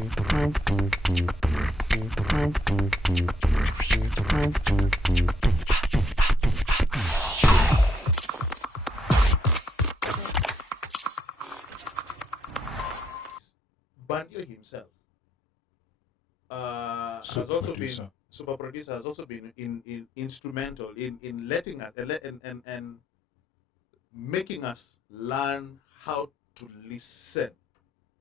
Bandio himself has also been super producer, has also been in instrumental in letting us and making us learn how to listen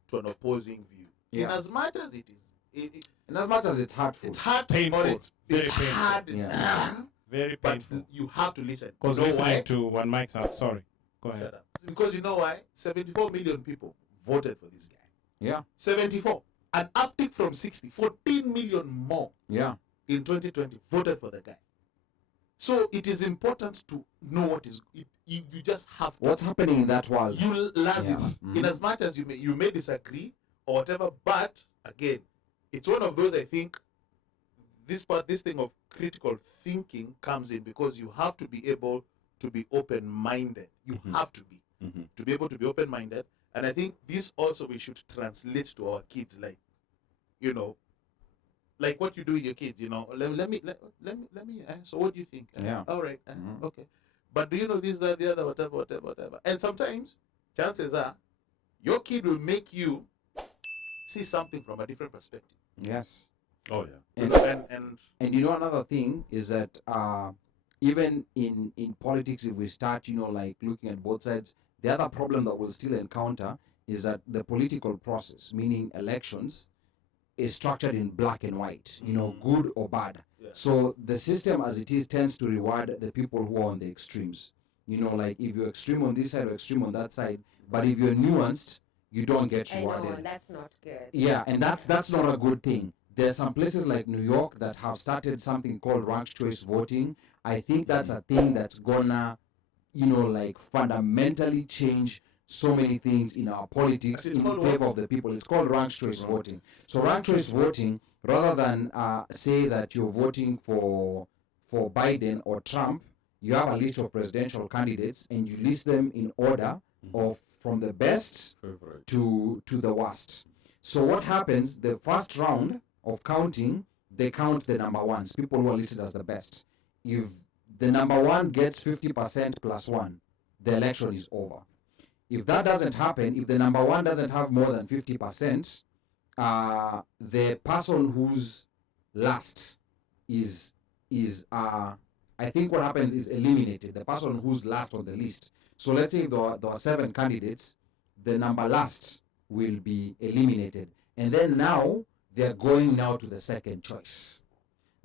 to an opposing view. Yeah. In as much as it is, in as much as it's hurtful, it's hard, painful, or it's very hard, painful. it's very but painful. you have to listen. Because You know listening why? to one mic sound. Sorry, go ahead. Shut up. Because you know why? 74 million people voted for this guy. yeah, 74. An uptick from 60. 14 million more yeah, in 2020 voted for the guy. So it is important to know what is. You just have to. what's happening in that world. You lazim. Yeah. In as much as you may disagree or whatever, but again, it's one of those, I think, this thing of critical thinking comes in because you have to be able to be open-minded. You have to be. To be able to be open-minded. And I think this also we should translate to our kids, like, you know, like what you do with your kids, you know. Let me. So what do you think? Yeah. All right. Okay. But do you know this, that, the other, whatever. And sometimes, chances are, your kid will make you see something from a different perspective. Yes. Oh yeah. And you know, another thing is that even in politics, if we start, you know, like looking at both sides, the other problem that we'll still encounter is that the political process, meaning elections, is structured in black and white, you know, good or bad. Yeah. So the system as it is tends to reward the people who are on the extremes. You know, like if you're extreme on this side or extreme on that side, but if you're nuanced, you don't get rewarded. I know, that's not good. Yeah, and that's not a good thing. There's some places like New York that have started something called ranked choice voting. I think that's a thing that's gonna, you know, like fundamentally change so many things in our politics in favor of the people. It's called ranked choice voting. So ranked choice voting, rather than say that you're voting for Biden or Trump, you have a list of presidential candidates and you list them in order of from the best to the worst. So what happens, the first round of counting, they count the number ones, people who are listed as the best. If the number one gets 50% plus one, the election is over. If that doesn't happen, if the number one doesn't have more than 50%, the person who's last is I think what happens is eliminated, the person who's last on the list. So let's say there are 7 candidates, the number last will be eliminated. And then now, they're going now to the second choice.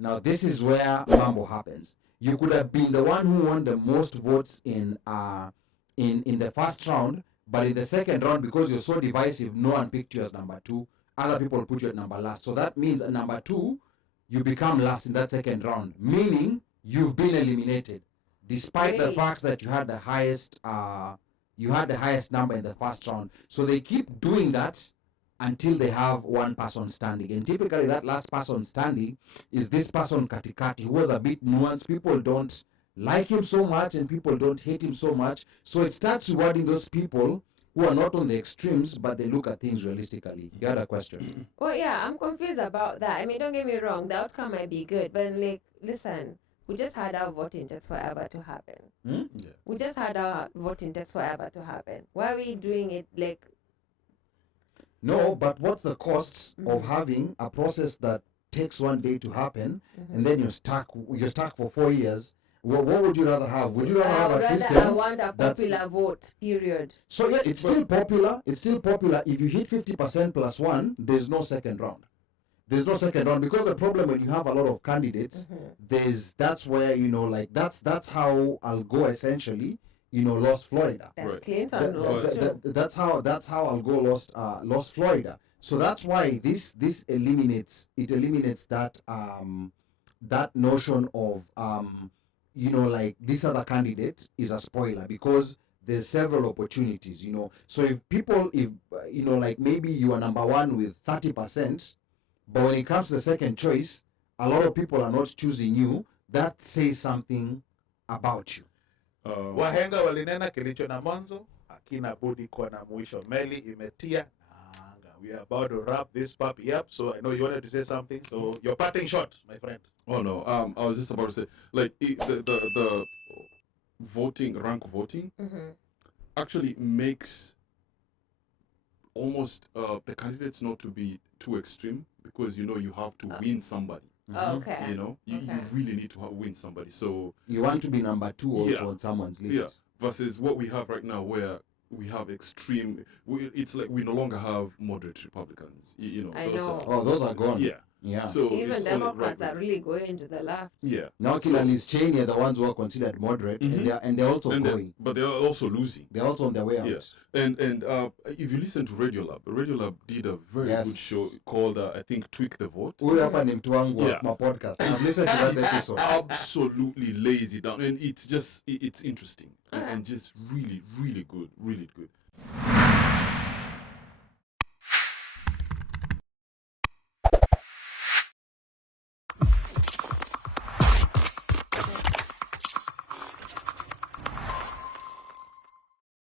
Now, this is where mambo happens. You could have been the one who won the most votes in the first round, but in the second round, because you're so divisive, no one picked you as number 2. Other people put you at number last. So that means at number 2, you become last in that second round, meaning you've been eliminated, despite the fact that you had the highest number in the first round. So they keep doing that until they have one person standing. And typically that last person standing is this person katikati, who was a bit nuanced. People don't like him so much and people don't hate him so much. So it starts rewarding those people who are not on the extremes, but they look at things realistically. You had a question? Well, yeah, I'm confused about that. I mean, don't get me wrong, the outcome might be good, but like, listen, we just had our voting takes forever to happen. Yeah. We just had our voting takes forever to happen. Why are we doing it like? No, but what's the cost of having a process that takes one day to happen, and then you're stuck for 4 years? What would you rather have? Would you rather have a system? I want a popular vote, period. So yeah, it's still popular. It's still popular. If you hit 50% plus 1, there's no second round. There's no second round, because the problem when you have a lot of candidates, that's where, you know, like that's how Al Gore essentially, you know, lost Florida. That's Clinton lost too. That's how Al Gore lost Florida. So that's why this eliminates that that notion of you know, like this other candidate is a spoiler, because there's several opportunities, you know. So if you know, like maybe you are number 1 with 30%, but when it comes to the second choice, a lot of people are not choosing you. That says something about you. Wahenga walinena kilicho na mwanzo hakina budi kuwa na mwisho. Meli imetia nanga. we are about to wrap this puppy up. So I know you wanted to say something. So your parting shot, my friend. Oh no, I was just about to say, like the voting, rank voting, actually makes almost the candidates not to be too extreme, because you have to win somebody. Okay. You really need to win somebody. So You want to be number 2 also Yeah. on someone's list. yeah, versus what we have right now, where we have extreme. It's like we no longer have moderate Republicans. I those know. are- Those are gone. yeah. Yeah. So Even it's only Democrats right are really going to the left. Yeah. Now Killer and Liz Cheney are the ones who are considered moderate, and they're also going. But they're also losing. They're also on their way out. Yeah. And if you listen to Radio Lab did a very Yes. good show called I think Tweak the Vote. Huyu hapa ni mtu wangu wa Yeah. my podcast. I've listened to that episode. Absolutely lays it down, and it's just it's interesting and just really good.